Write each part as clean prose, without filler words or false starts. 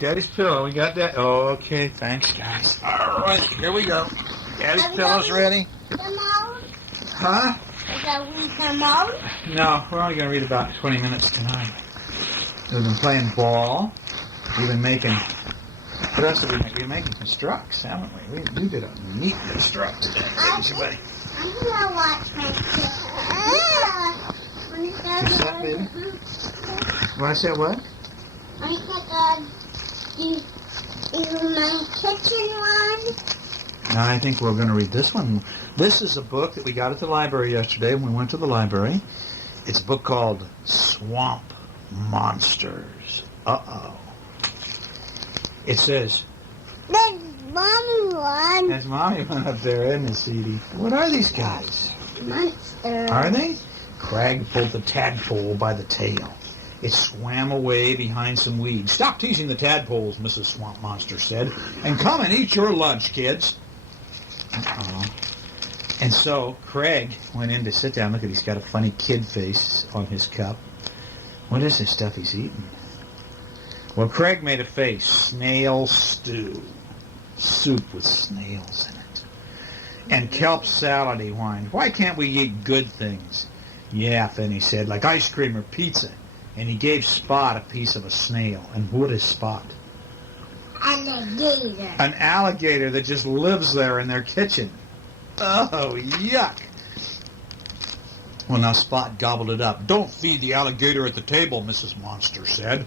Daddy's pillow. We got that. Oh, okay. Thanks, guys. All right. Here we go. Daddy's pillow's ready. Huh? Is that we come out? No, we're only going to read about 20 minutes tonight. We've been playing ball. We've been making... What else did we make? We've been making constructs, haven't we? We did a neat construct today, didn't you, buddy? I'm going to watch my What's that, baby? What I said, what? I'm going to do my kitchen one. I think we're going to read this one. This is a book that we got at the library yesterday when we went to the library. It's a book called Swamp Monsters. Uh-oh. It says... There's mommy one. There's mommy one up there, isn't it, sweetie? What are these guys? Monsters. Are they? Craig pulled the tadpole by the tail. It swam away behind some weeds. Stop teasing the tadpoles, Mrs. Swamp Monster said, and come and eat your lunch, kids. Uh-oh. And so Craig went in to sit down. Look at, he's got a funny kid face on his cup. What is this stuff he's eating? Well, Craig made a face. Snail stew. Soup with snails in it. And kelp salad, he whined. Why can't we eat good things? Yeah, Finney said, like ice cream or pizza. And he gave Spot a piece of a snail. And what is Spot? Alligator. An alligator that just lives there in their kitchen. Oh, yuck. Well, now Spot gobbled it up. Don't feed the alligator at the table, Mrs. Monster said.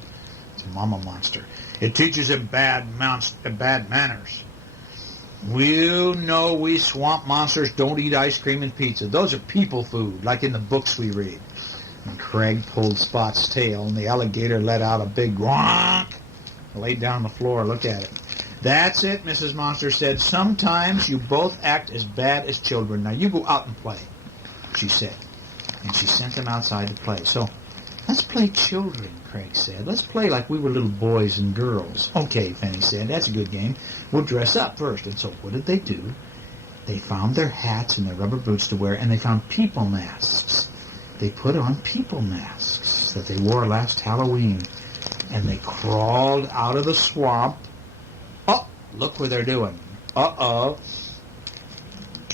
It's a mama monster. It teaches him bad manners. You know we swamp monsters don't eat ice cream and pizza. Those are people food, like in the books we read. And Craig pulled Spot's tail, and the alligator let out a big ronk. Laid down on the floor. Look at it. That's it, Mrs. Monster said. Sometimes you both act as bad as children. Now you go out and play, she said. And she sent them outside to play. So, let's play children, Craig said. Let's play like we were little boys and girls. Okay, Fanny said. That's a good game. We'll dress up first. And so what did they do? They found their hats and their rubber boots to wear, and they found people masks. They put on people masks that they wore last Halloween. And they crawled out of the swamp. Oh, look what they're doing. Uh-oh.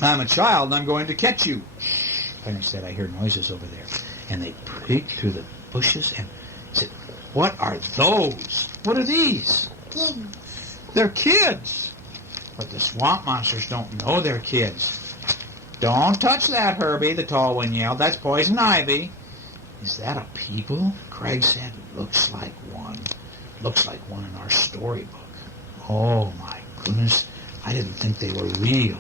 I'm a child and I'm going to catch you. Shh, Penny said, I hear noises over there. And they peeked through the bushes and said, what are those? What are these? Kids. They're kids. But the swamp monsters don't know they're kids. Don't touch that, Herbie, the tall one yelled. That's poison ivy. Is that a people? Craig said, looks like one. Looks like one in our storybook. Oh, my goodness. I didn't think they were real.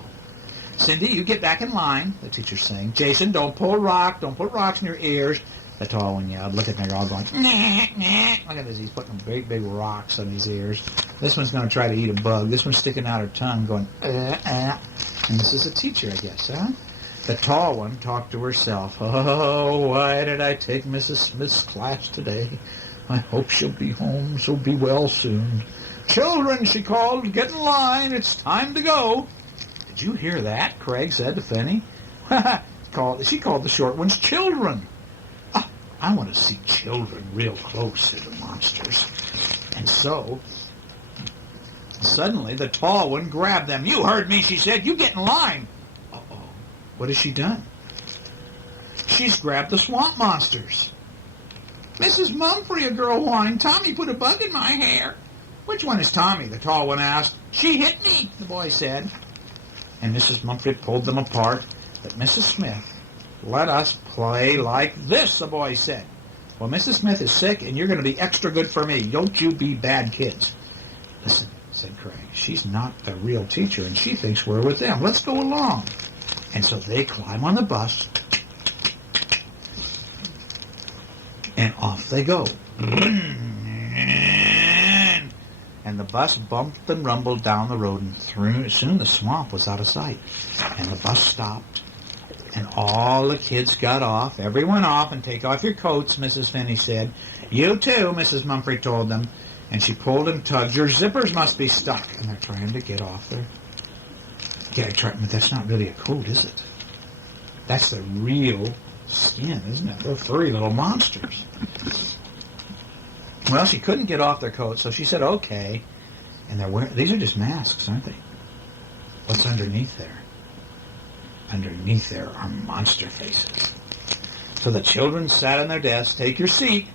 Cindy, you get back in line, the teacher's saying. Jason, don't pull a rock. Don't put rocks in your ears. The tall one yelled. Look at them. They're all going, nah, nah. Look at this. He's putting big, big rocks on his ears. This one's going to try to eat a bug. This one's sticking out her tongue going, And this is a teacher, I guess, huh? The tall one talked to herself. Oh, why did I take Mrs. Smith's class today? I hope she'll be home, so be well soon. Children, she called, get in line. It's time to go. Did you hear that? Craig said to Fanny. She called the short ones children. Oh, I want to see children real close, said the monsters. And so, suddenly the tall one grabbed them. You heard me, she said. You get in line. What has she done? She's grabbed the swamp monsters. Mrs. Mumphrey, a girl whined. Tommy put a bug in my hair. Which one is Tommy? The tall one asked. She hit me, the boy said. And Mrs. Mumphrey pulled them apart. But Mrs. Smith, let us play like this, the boy said. Well, Mrs. Smith is sick, and you're going to be extra good for me. Don't you be bad kids. Listen, said Craig. She's not the real teacher, and she thinks we're with them. Let's go along. And so they climb on the bus, and off they go. And the bus bumped and rumbled down the road, and soon the swamp was out of sight. And the bus stopped, and all the kids got off. Everyone off, and take off your coats, Mrs. Finney said. You too, Mrs. Mumphrey told them. And she pulled and tugged. Your zippers must be stuck. And they're trying to get off there. But that's not really a coat, is it? That's the real skin, isn't it? They're furry little monsters. Well, she couldn't get off their coats, so she said, okay. And they're wearing, these are just masks, aren't they? What's underneath there? Underneath there are monster faces. So the children sat on their desks. Take your seat.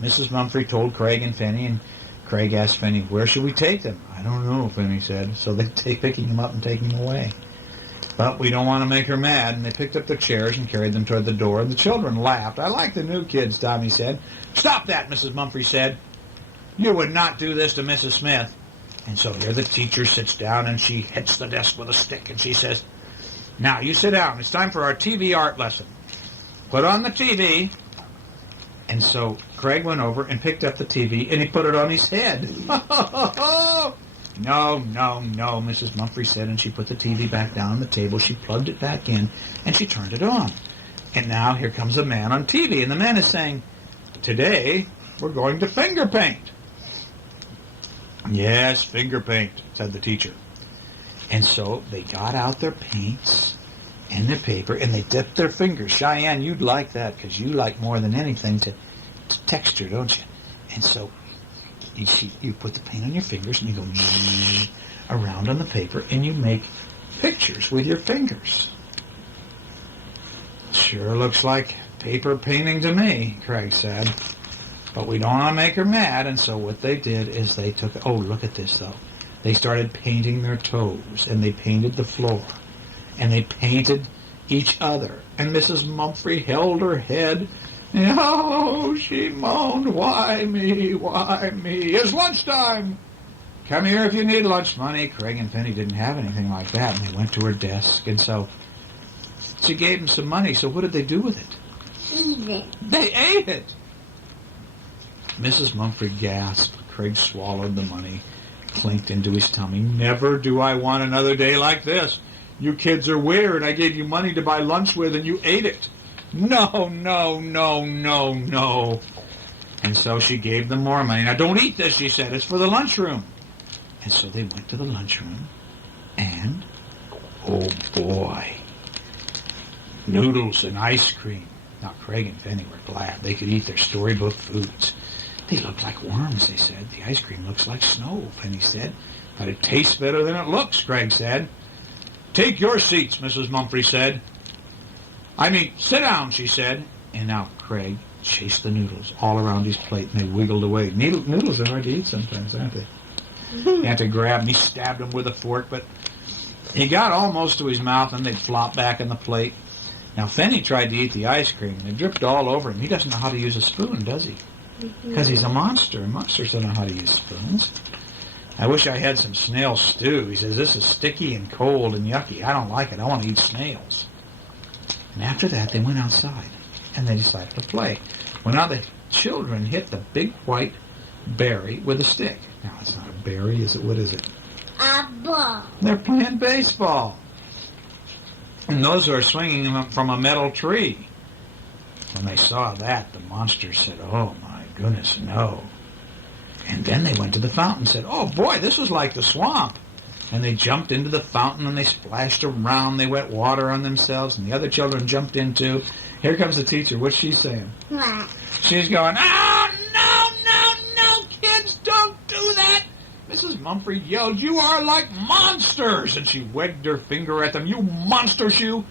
Mrs. Mumphrey told Craig and Fanny, and Craig asked Fanny, where should we take them? I don't know, Fanny said. So they take picking them up and taking them away. But we don't want to make her mad, and they picked up their chairs and carried them toward the door, and the children laughed. I like the new kids, Tommy said. Stop that, Mrs. Mumphrey said. You would not do this to Mrs. Smith. And so here the teacher sits down, and she hits the desk with a stick, and she says, now, you sit down. It's time for our TV art lesson. Put on the TV. And so Craig went over and picked up the TV, and he put it on his head. No, Mrs. Mumphrey said, and she put the TV back down on the table. She plugged it back in, and she turned it on. And now here comes a man on TV, and the man is saying, today we're going to finger paint. Yes, finger paint, said the teacher. And so they got out their paints and their paper, and they dipped their fingers. Cheyenne, you'd like that, because you like more than anything to texture, don't you? And so you put the paint on your fingers, and you go around on the paper, and you make pictures with your fingers. Sure looks like paper painting to me, Craig said. But we don't want to make her mad, and so what they did is they took... Oh, look at this, though. They started painting their toes, and they painted the floor, and they painted each other. And Mrs. Mumphrey held her head, and oh, she moaned, why me, why me? It's lunchtime. Come here if you need lunch money. Craig and Fanny didn't have anything like that, and they went to her desk, and so she gave them some money. So what did they do with it? Eat it. They ate it. Mrs. Mumphrey gasped. Craig swallowed the money, clinked into his tummy. Never do I want another day like this. You kids are weird. I gave you money to buy lunch with, and you ate it. No. And so she gave them more money. Now, don't eat this, she said. It's for the lunchroom. And so they went to the lunchroom, and, oh boy, noodles and ice cream. Now, Craig and Fanny were glad they could eat their storybook foods. They look like worms, they said. The ice cream looks like snow, Fanny said. But it tastes better than it looks, Craig said. Take your seats, Mrs. Mumphrey said. I mean, sit down, she said. And now Craig chased the noodles all around his plate, and they wiggled away. Noodles are hard to eat sometimes, aren't they? You have to grab them. He stabbed them with a fork, but he got almost to his mouth, and they'd flop back in the plate. Now, Fanny tried to eat the ice cream, and it dripped all over him. He doesn't know how to use a spoon, does he? Because he's a monster, and monsters don't know how to use spoons. I wish I had some snail stew. He says, this is sticky and cold and yucky. I don't like it. I want to eat snails. And after that, they went outside, and they decided to play. Well, now the children hit the big white berry with a stick. Now, it's not a berry, is it? What is it? A ball. They're playing baseball. And those are swinging them from a metal tree. When they saw that, the monsters said, oh, my goodness, no. And then they went to the fountain and said, oh, boy, this is like the swamp. And they jumped into the fountain, and they splashed around. They wet water on themselves, and the other children jumped in, too. Here comes the teacher. What's she saying? What? She's going, oh, no, kids, don't do that. Mrs. Mumphrey yelled, you are like monsters. And she wagged her finger at them. You monsters, you.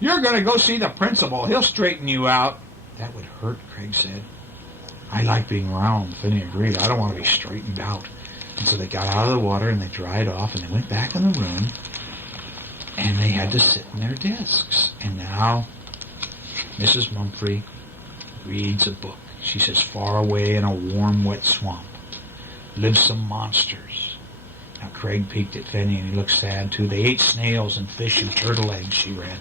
You're going to go see the principal. He'll straighten you out. That would hurt, Craig said. I like being round, Finney agreed. I don't want to be straightened out. And so they got out of the water, and they dried off, and they went back in the room, and they had to sit in their desks. And now Mrs. Mumphrey reads a book. She says, far away in a warm, wet swamp live some monsters. Now Craig peeked at Fanny, and he looked sad, too. They ate snails and fish and turtle eggs, she read.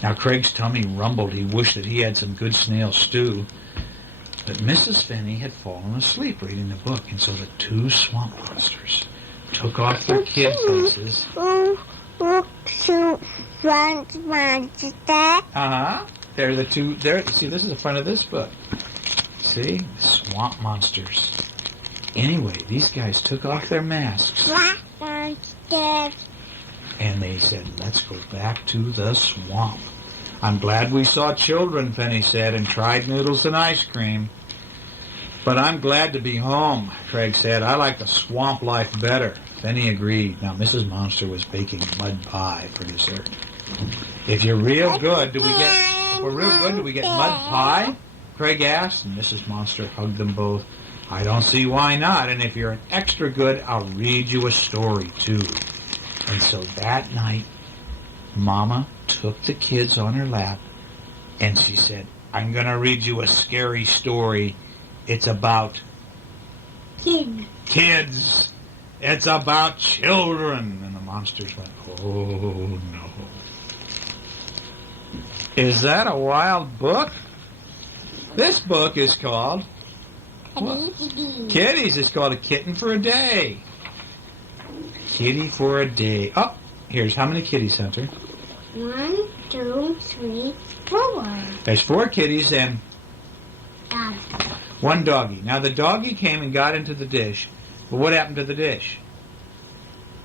Now Craig's tummy rumbled. He wished that he had some good snail stew. But Mrs. Fanny had fallen asleep reading the book, and so the two swamp monsters took off their kid faces. Look, swamp monster. They're the two. There. See, this is the front of this book. See, swamp monsters. Anyway, these guys took off their masks. Swamp monster. And they said, let's go back to the swamp. I'm glad we saw children, Fanny said, and tried noodles and ice cream. But I'm glad to be home, Craig said. I like the swamp life better. Then he agreed. Now, Mrs. Monster was baking mud pie for dessert. If you're real good, do we get mud pie? Craig asked, and Mrs. Monster hugged them both. I don't see why not, and if you're an extra good, I'll read you a story, too. And so that night, Mama took the kids on her lap, and she said, I'm going to read you a scary story. It's about kids. It's about children. And the monsters went, oh, no. Is that a wild book? This book is called... Kitties. It's called A Kitten for a Day. Kitty for a day. Oh, here's how many kitties, Hunter? 1, 2, 3, 4. There's 4 kitties and... Dog. 1 doggy. Now, the doggy came and got into the dish. But what happened to the dish?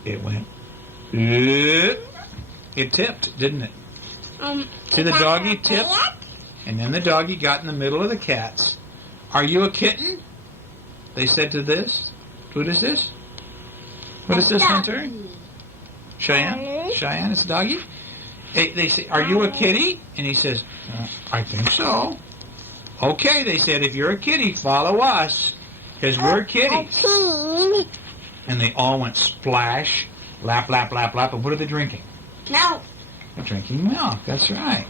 It went... It tipped, didn't it? See, the doggy tipped, and then the doggy got in the middle of the cats. Are you a kitten? They said to this. What is this? What is this, Hunter? Cheyenne? Cheyenne, it's a doggy? They say, are you a kitty? And he says, I think so. Okay, they said, if you're a kitty, follow us, because we're kitties. And they all went splash, lap, lap, lap, lap. And what are they drinking? No. They're drinking milk, that's right.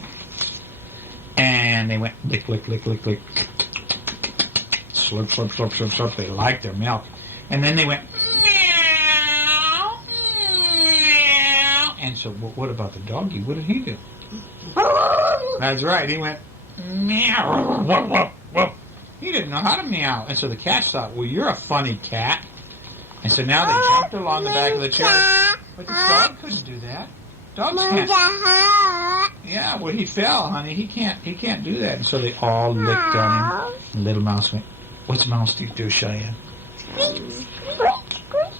And they went lick, lick, lick, lick, lick. Slurp, slurp, slurp, slurp, slurp. They liked their milk. And then they went meow, meow. And so what about the doggy? What did he do? That's right, he went meow, whoop, whoop, whoop. He didn't know how to meow. And so the cats thought, well, you're a funny cat. And so now they jumped along the back of the chair. But the dog couldn't do that. Dogs can't. Yeah, well, he fell, honey. He can't do that. And so they all licked on him. And little mouse went, what's mouse do, Cheyenne?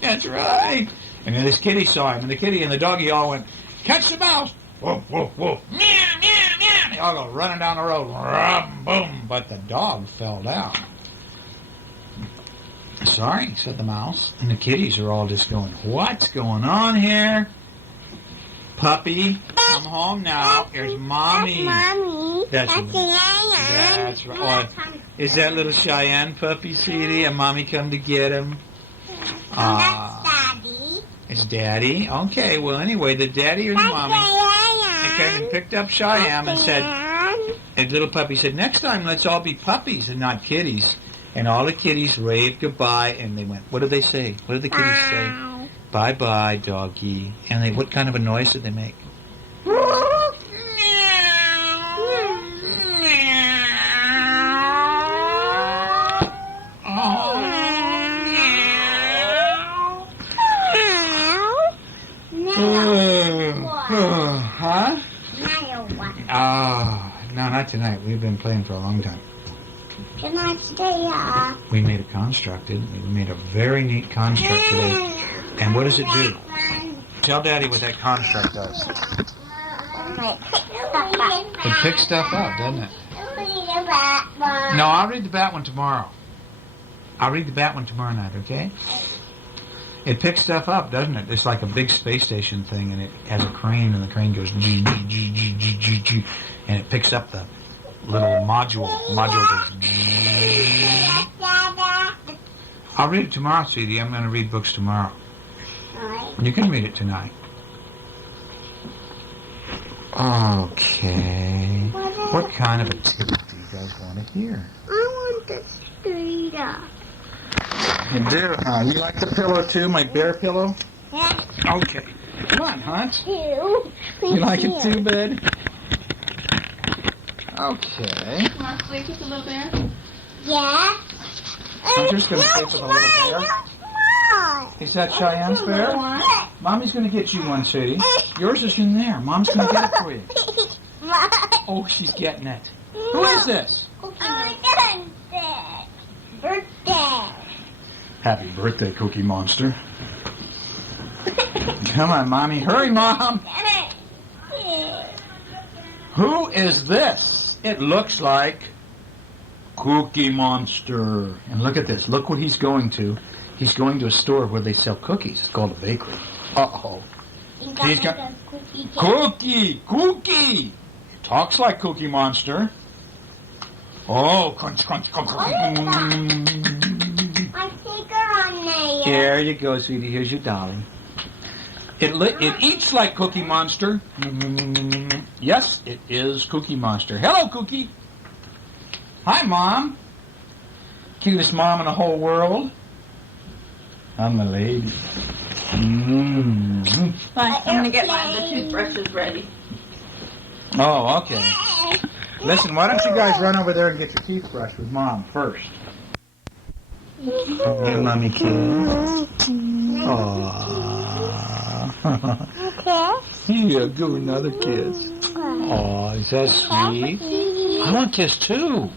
That's right. And then this kitty saw him, and the kitty and the doggy all went, catch the mouse. Woof, woof, woof. Meow, meow, meow. They all go running down the road. Rum, boom. But the dog fell down. Sorry, said the mouse. And the kitties are all just going, what's going on here? Puppy, come home now. Here's Mommy. That's That's right. Oh, is that little Cheyenne puppy, sweetie? And Mommy come to get him? That's Daddy. It's Daddy? Okay, well, anyway, the daddy or the mommy came and picked up Cheyenne and said, and little puppy said, next time let's all be puppies and not kitties. And all the kitties raved goodbye, and they went, what did they say? What did the kitties say? Bye-bye, doggy. And they, what kind of a noise did they make? Huh? No, not tonight. We've been playing for a long time. Can I stay up? We made a construct, didn't we? We made a very neat construct today. And what does it do? Tell Daddy what that construct does. It picks stuff up, doesn't it? No, I'll read the bat one tomorrow. I'll read the bat one tomorrow night, okay? It picks stuff up, doesn't it? It's like a big space station thing, and it has a crane, and the crane goes G, G, G, G, G, G, G, and it picks up the little module. Module goes G. I'll read it tomorrow, sweetie. I'm going to read books tomorrow. You can read it tonight. Okay. What kind of a tip do you guys want to hear? I want the straight up. You do? You like the pillow too, my bear pillow? Yeah. Okay. Come on, Hunt. Two. You like it too, bud? Okay. You want to sleep with the little bear? Yeah. I'm just going to sleep with a little bear. Is that Cheyenne's bear? Mommy's going to get you one, sweetie. Yours is in there. Mom's going to get it for you. Oh, she's getting it. Who is this? Birthday. Happy birthday, Cookie Monster. Come on, Mommy. Hurry, Mom. Who is this? It looks like Cookie Monster. And look at this. Look what he's going to. He's going to a store where they sell cookies. It's called a bakery. Uh-oh. He's got Cookie. Talks like Cookie Monster. Oh, crunch, crunch, crunch, crunch. My sticker on there. There you go, sweetie. Here's your dolly. It eats like Cookie Monster. Yes, it is Cookie Monster. Hello, Cookie. Hi, Mom. Cutest mom in the whole world. I'm a lady. Fine, I'm gonna get the toothbrushes ready. Oh, okay. Listen, why don't you guys run over there and get your teeth brushed with Mom first? Give Mommy a kiss. Aww. Here, give her another kiss. Aw, is that sweet? I want a kiss too.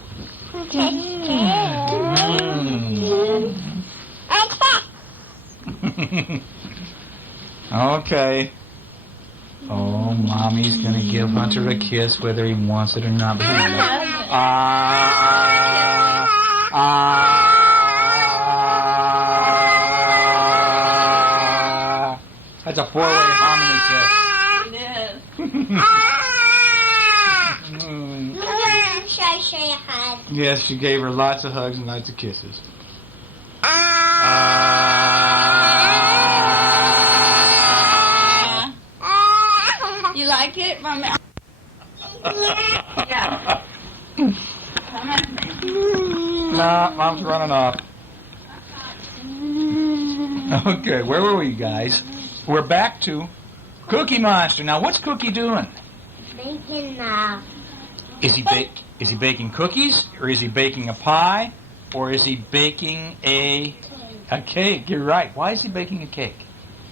Okay. Oh, Mommy's gonna give Hunter a kiss whether he wants it or not. That's a four-way harmony kiss. It is. Yes, she gave her lots of hugs and lots of kisses. You like it, Mommy? Yeah. Come on. Nah, Mom's running off. Okay, where were we, guys? We're back to Cookie Monster. Now, what's Cookie doing? Making Is he baking cookies, or is he baking a pie, or is he baking a cake? You're right. Why is he baking a cake?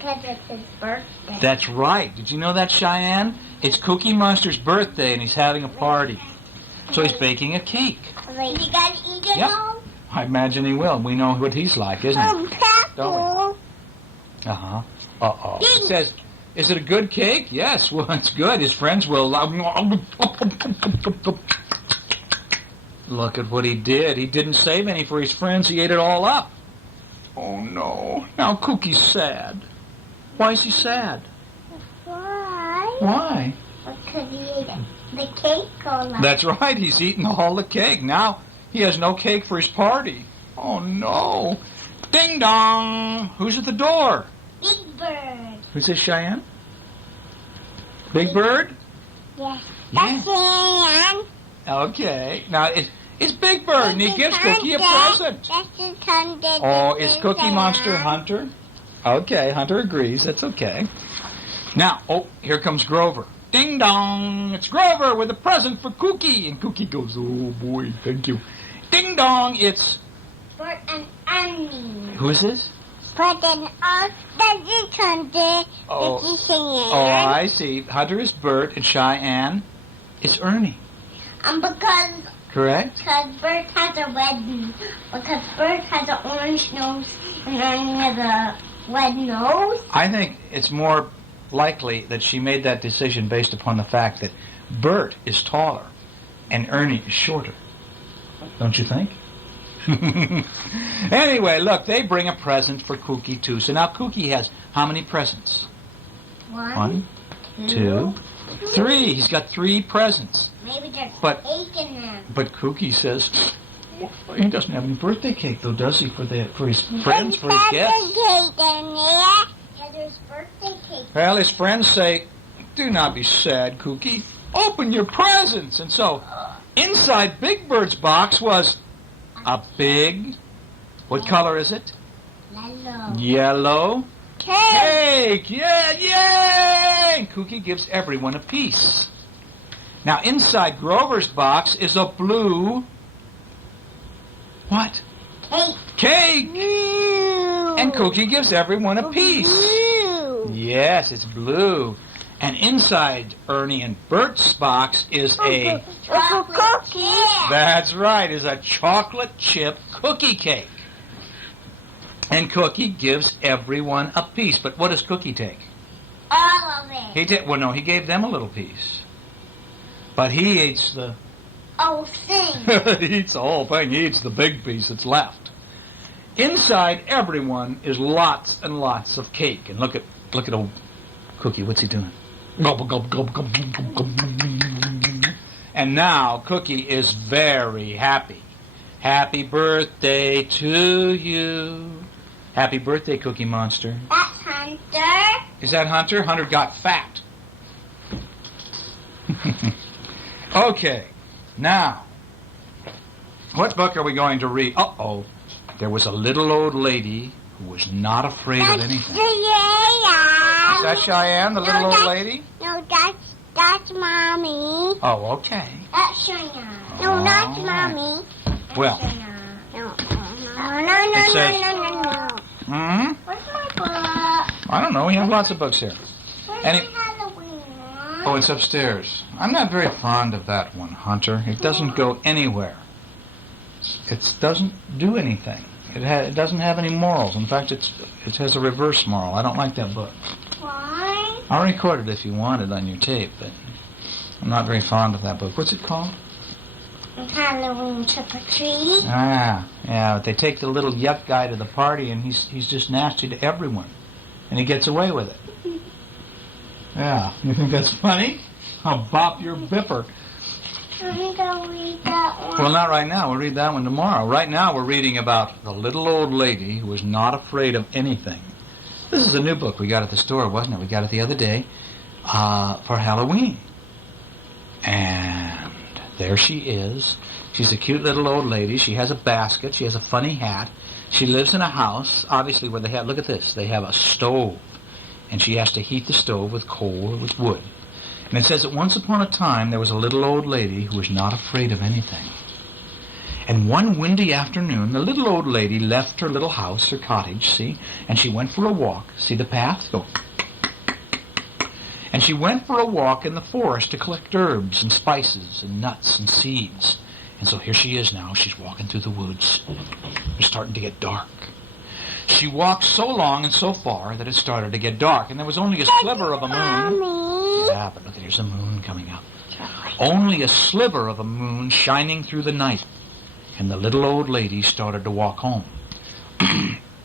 because it's his birthday. That's right. Did you know that, Cheyenne? It's Cookie Monster's birthday, and he's having a party. So he's baking a cake. Wait, you gotta eat it Yep. all? I imagine he will. We know what he's like, isn't he? Don't Uh-huh. Uh-oh. It says, is it a good cake? Yes. Well, it's good. His friends will... Look at what he did. He didn't save any for his friends. He ate it all up. Oh, no. Now Cookie's sad. Why is he sad? Why? Why? Because he ate the cake all up. That's right. He's eaten all the cake. Now he has no cake for his party. Oh, no. Ding dong. Who's at the door? Big Bird. Who's this, Cheyenne? Big Bird? Yes. Yeah. That's Ian. Okay. Now, it's Big Bird, and he gives Cookie a present. That's his Hunter. Oh, is Cookie Monster Hunter? Okay, Hunter agrees. That's okay. Now, oh, here comes Grover. Ding dong. It's Grover with a present for Cookie. And Cookie goes, oh, boy, thank you. Ding dong. It's... Bert and Ernie. Who is this? Bert and Ernie. That's his Hunter. Oh. This is Cheyenne. Oh, I see. Hunter is Bert, and Cheyenne is Ernie. Correct? Because Bert has a red nose. Because Bert has an orange nose and Ernie has a red nose. I think it's more likely that she made that decision based upon the fact that Bert is taller and Ernie is shorter. Don't you think? Anyway, look, they bring a present for Cookie, too. So now Cookie has how many presents? One, two, three. He's got 3 presents. Maybe there's cake in them. But Cookie says he doesn't have any birthday cake, though, does he, for his friends, for his guests? There's cake in there. Yeah, there's birthday cake. Well, his friends say, do not be sad, Cookie. Open your presents. And so inside Big Bird's box was a big, what color is it? Yellow. Cake! Yeah, yay! And Cookie gives everyone a piece. Now, inside Grover's box is a blue... What? Cake! And Cookie gives everyone a piece. Blue. Yes, it's blue. And inside Ernie and Bert's box is a... Chocolate chip. That's right, is a chocolate chip cookie cake. And Cookie gives everyone a piece. But what does Cookie take? All of it. He gave them a little piece. But he eats the whole thing. He eats the whole thing. He eats the big piece that's left. Inside everyone is lots and lots of cake. And look at old Cookie. What's he doing? Gobble, gobble, gobble, gobble, gobble, gobble. And now Cookie is very happy. Happy birthday to you. Happy birthday, Cookie Monster. That's Hunter. Is that Hunter? Hunter got fat. Okay, now, what book are we going to read? Uh-oh, there was a little old lady who was not afraid of anything. Is that Cheyenne, the little old lady? No, that's Mommy. Oh, okay. That's Cheyenne. No, that's Mommy. Well, No. It says- No. hmm? Where's my book? I don't know, we have lots of books here. Where's Any- my Halloween one? Oh, it's upstairs. I'm not very fond of that one, Hunter. It doesn't go anywhere. It doesn't do anything. It doesn't have any morals. In fact, it has a reverse moral. I don't like that book. Why? I'll record it if you want it on your tape, but I'm not very fond of that book. What's it called? Halloween trick or treat. Ah, yeah, but they take the little yuck guy to the party, and he's just nasty to everyone, and he gets away with it. Yeah, you think that's funny? I'll bop your bipper. I'm gonna read that one. Well, not right now. We'll read that one tomorrow. Right now, we're reading about the little old lady who was not afraid of anything. This is a new book we got at the store, wasn't it? We got it the other day for Halloween. And there she is. She's a cute little old lady. She has a basket. She has a funny hat. She lives in a house, obviously, where they have, look at this, they have a stove. And she has to heat the stove with coal or with wood. And it says that once upon a time there was a little old lady who was not afraid of anything. And one windy afternoon, the little old lady left her little house, her cottage, see? And she went for a walk. See the path? Go. And she went for a walk in the forest to collect herbs and spices and nuts and seeds. And so here she is now. She's walking through the woods. It's starting to get dark. She walked so long and so far that it started to get dark, and there was only a sliver of a moon. Mommy. Yeah, but look, there's a moon coming up. Only a sliver of a moon shining through the night. And the little old lady started to walk home.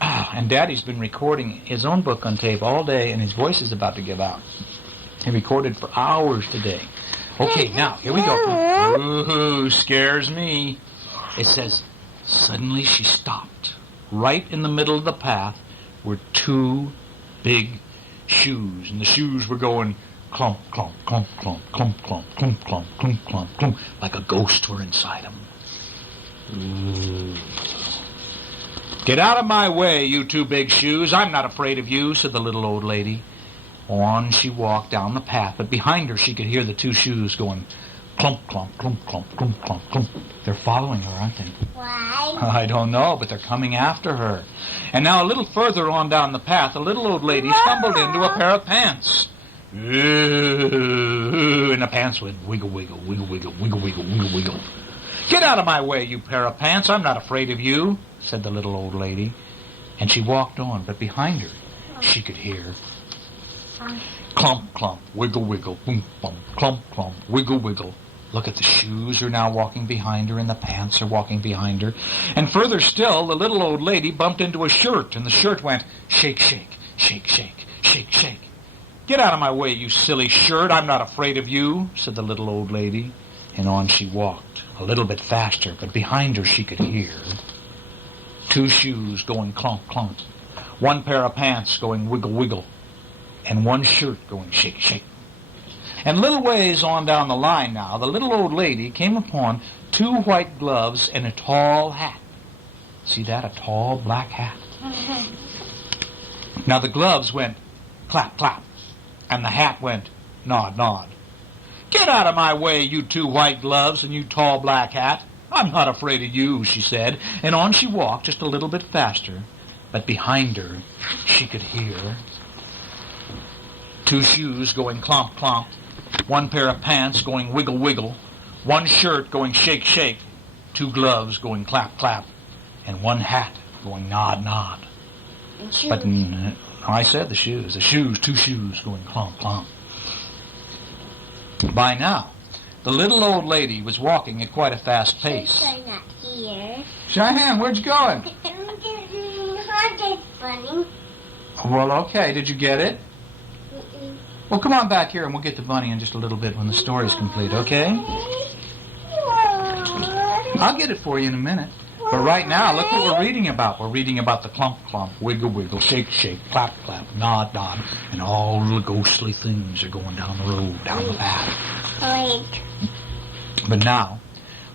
And Daddy's been recording his own book on tape all day, and his voice is about to give out. He recorded for hours today. Okay, now, here we go. Ooh, scares me. It says, suddenly she stopped. Right in the middle of the path were two big shoes, and the shoes were going clump, clump, clump, clump, clump, clump, clump, clump, clump, clump, clump, like a ghost were inside them. Ooh. Get out of my way, you two big shoes. I'm not afraid of you, said the little old lady. On she walked down the path, but behind her she could hear the two shoes going clump, clump, clump, clump, clump, clump, clump. They're following her, aren't they? Why? I don't know, but they're coming after her. And now a little further on down the path, a little old lady stumbled into a pair of pants. Ooh, and the pants would wiggle, wiggle, wiggle, wiggle, wiggle, wiggle, wiggle, wiggle. Get out of my way, you pair of pants. I'm not afraid of you, said the little old lady. And she walked on, but behind her she could hear clump, clump, wiggle, wiggle, boom, boom, clump, clump, wiggle, wiggle. Look at the shoes are now walking behind her, and the pants are walking behind her. And further still, the little old lady bumped into a shirt, and the shirt went shake, shake, shake, shake, shake, shake. Get out of my way, you silly shirt. I'm not afraid of you, said the little old lady. And on she walked, a little bit faster, but behind her she could hear two shoes going clunk, clunk, one pair of pants going wiggle, wiggle, and one shirt going shake, shake. And little ways on down the line now, the little old lady came upon two white gloves and a tall hat. See that? A tall black hat. Now the gloves went clap, clap, and the hat went nod, nod. Get out of my way, you two white gloves and you tall black hat. I'm not afraid of you, she said. And on she walked just a little bit faster, but behind her she could hear two shoes going clomp, clomp, one pair of pants going wiggle, wiggle, one shirt going shake, shake, two gloves going clap, clap, and one hat going nod, nod. But I said the shoes, two shoes going clomp, clomp. By now, the little old lady was walking at quite a fast pace. I'm not here. Cheyenne, where'd you going? Haunted bunny. Well, okay. Did you get it? Well, come on back here and we'll get the bunny in just a little bit when the story's complete, okay? I'll get it for you in a minute. But right now, look what we're reading about. We're reading about the clump, clump, wiggle, wiggle, shake, shake, clap, clap, nod, nod, and all the ghostly things are going down the road, down the path. Wait. But now,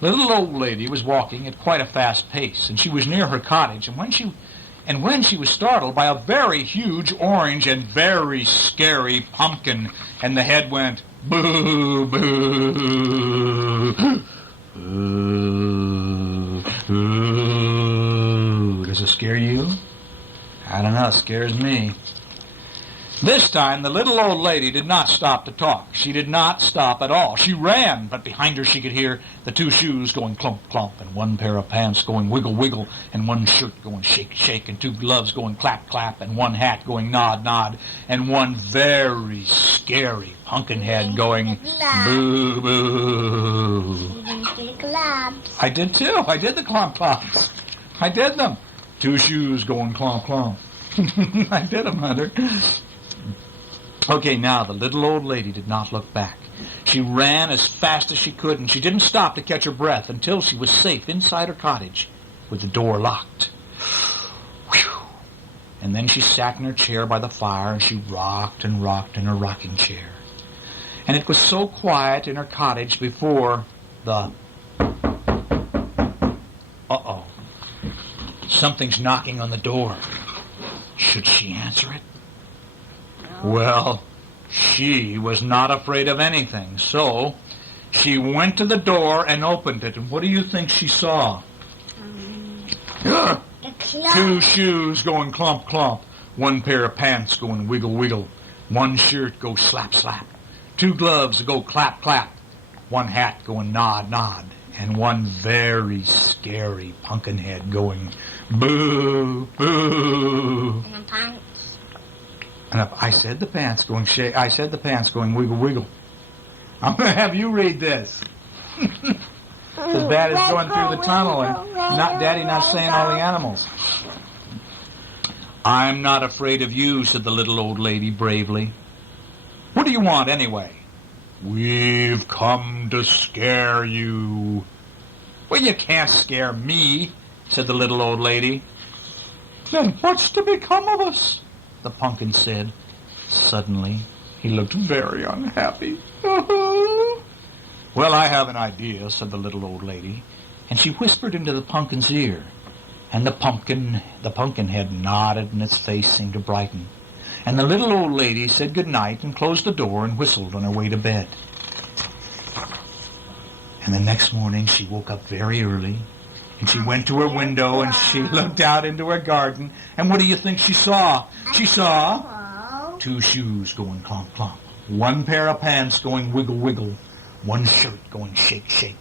the little old lady was walking at quite a fast pace, and she was near her cottage, and when she was startled by a very huge orange and very scary pumpkin, and the head went, boo, boo, boo, boo. Does it scare you? I don't know, it scares me. This time, the little old lady did not stop to talk. She did not stop at all. She ran, but behind her she could hear the two shoes going clump, clump, and one pair of pants going wiggle, wiggle, and one shirt going shake, shake, and two gloves going clap, clap, and one hat going nod, nod, and one very scary pumpkin head going boo, boo. I did too. I did the clump, clumps. I did them. Two shoes going clump, clump. I did them, Hunter. Okay, now the little old lady did not look back. She ran as fast as she could, and she didn't stop to catch her breath until she was safe inside her cottage with the door locked. Whew. And then she sat in her chair by the fire, and she rocked and rocked in her rocking chair. And it was so quiet in her cottage before the... Uh-oh. Something's knocking on the door. Should she answer it? Well, she was not afraid of anything, so she went to the door and opened it. And what do you think she saw? Two shoes going clump, clump. One pair of pants going wiggle, wiggle. One shirt go slap, slap. Two gloves go clap, clap. One hat going nod, nod. And one very scary pumpkin head going boo, boo. And I said the pants going shake. I said the pants going wiggle, wiggle. I'm going to have you read this. As bad as going through the tunnel and Daddy not saying all the animals. I'm not afraid of you, said the little old lady bravely. What do you want anyway? We've come to scare you. Well, you can't scare me, said the little old lady. Then what's to become of us? The pumpkin said. Suddenly, he looked very unhappy. Well, I have an idea, said the little old lady, and she whispered into the pumpkin's ear. And the pumpkin head nodded and its face seemed to brighten. And the little old lady said good night and closed the door and whistled on her way to bed. And the next morning she woke up very early, and she went to her window and she looked out into her garden. And what do you think she saw? She saw two shoes going clomp, clomp. One pair of pants going wiggle, wiggle. One shirt going shake, shake.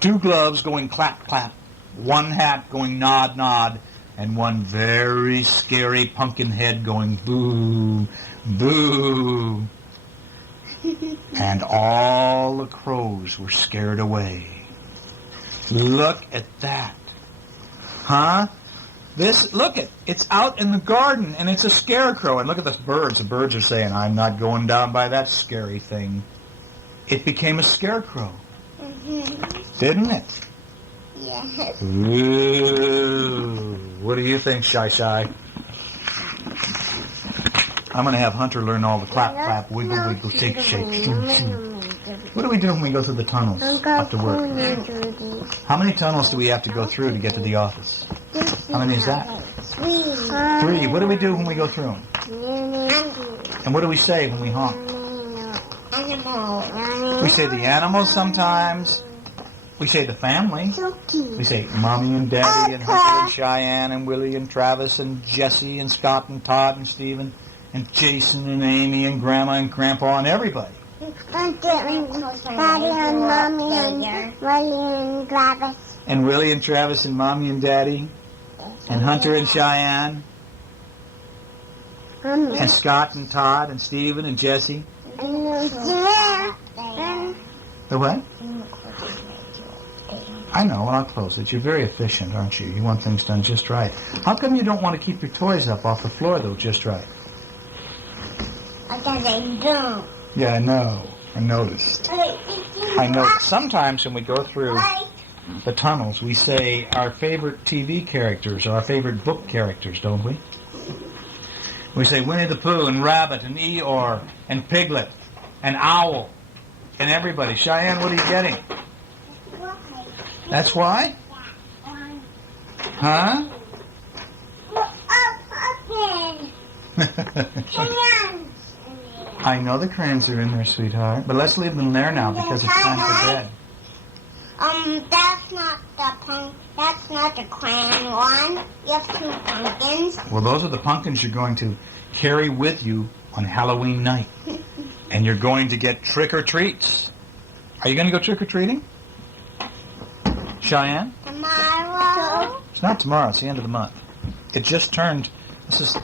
Two gloves going clap, clap. One hat going nod, nod. And one very scary pumpkin head going boo, boo. And all the crows were scared away. Look at that. Huh? It's out in the garden, and it's a scarecrow. And look at the birds. The birds are saying, I'm not going down by that scary thing. It became a scarecrow. Mm-hmm. Didn't it? Yes. Ooh. What do you think, Shy Shy? I'm going to have Hunter learn all the clap, clap, wiggle, wiggle, shake, shake, shoo, shoo. What do we do when we go through the tunnels up to work? How many tunnels do we have to go through to get to the office? How many is that? 3. What do we do when we go through them? And what do we say when we honk? We say the animals sometimes. We say the family. We say Mommy and Daddy and Hunter and Cheyenne and Willie and Travis and Jesse and Scott and Todd and Stephen and Jason and Amy and Grandma and Grandpa and everybody. Daddy and Mommy and Willie and Travis. And Willie and Travis and Mommy and Daddy. And Hunter and Cheyenne. And Scott and Todd and Stephen and Jesse. The what? In the course of nature. I know, and I'll close it. You're very efficient, aren't you? You want things done just right. How come you don't want to keep your toys up off the floor, though, just right? Because they don't. Yeah, I know. I noticed. I know. Sometimes when we go through the tunnels, we say our favorite TV characters or our favorite book characters, don't we? We say Winnie the Pooh and Rabbit and Eeyore and Piglet and Owl and everybody. Cheyenne, what are you getting? That's why? Huh? I know the crayons are in there, sweetheart, but let's leave them there now because it's time for bed. That's not the crayon one. You have 2 pumpkins. Well, those are the pumpkins you're going to carry with you on Halloween night. And you're going to get trick-or-treats. Are you going to go trick-or-treating? Cheyenne? Tomorrow. It's not tomorrow. It's the end of the month. It just turned... This is...